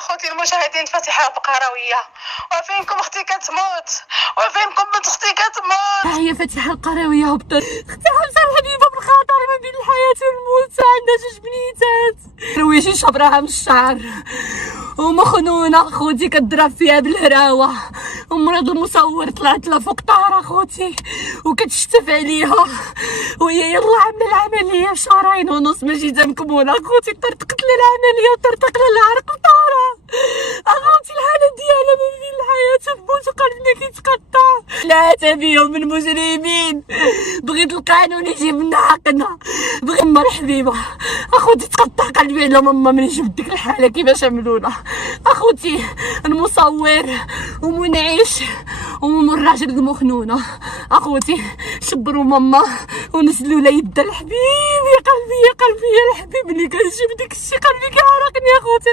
اخوتي المشاهدين فاتحه القرويه، وفينكم اختي كتموت، وفينكم بنت اختي كتموت. ها هي فاتحه القرويه هبطت اختي حمزه الحبيبه بالخطر ما بين الحياه والموت، عندها جوج بنيتات رويشي شبرها من الشعر ومخنونه خوتي كضرب فيها بالهراوه، ومرض المصور طلعت لها فوق طاره خوتي وكتشتف عليها، وهي يلا عامله العمليه في شهرين ونص ماشي مكموله خوتي، طرطقت لها العمليه وطرطق لها العرق طاره اخوتي، الحاله ديالها ما بين الحياه والموت وقلبنا كيتقطع. ثلاثه فيهم من مجرمين، بغيت القانون يجيب لنا حقنا، بغيت ماما الحبيبه اخوتي تقطع قلبي على ماما من جبت ديك الحاله كيفاش عملونا اخوتي، المصور ومنعش الراجل المخنونه اخوتي شبروا ماما ونزلوا لها يد الحبيب، يا قلبي يا قلبي يا الحبيب اللي كنشوف ديك الشي قلبي كيعرقني اخوتي.